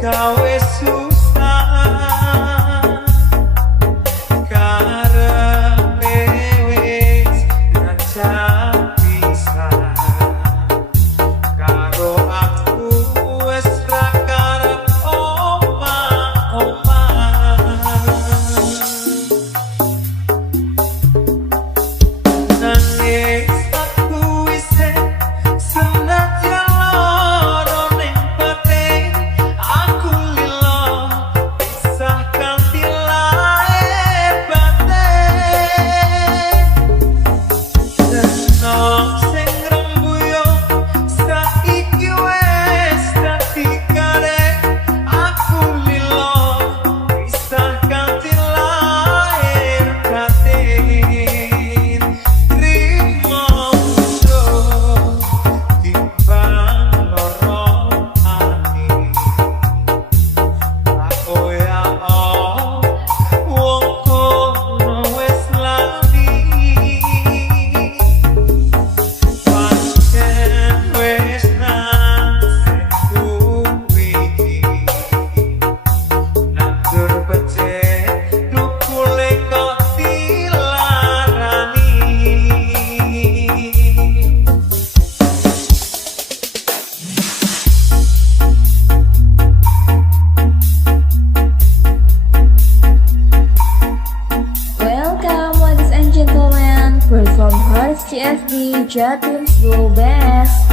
gawe susah karepe wis ngajak pisah karo aku wis ra karep omah-omah nangis aku isih senajan lara ning batin aku lilo pisah kanthi lair batin deno sing rembuyo saiki wis dadi karek aku lilo pisah kanthi lair batin trimo mundur timbang loro ati aku ya wong kono wis lali pancen wis nasib kuwi nandur becik nukule kok dilarani Welcome, ladies and gentlemen. Perform Horse CSD Jatim Slow Bass.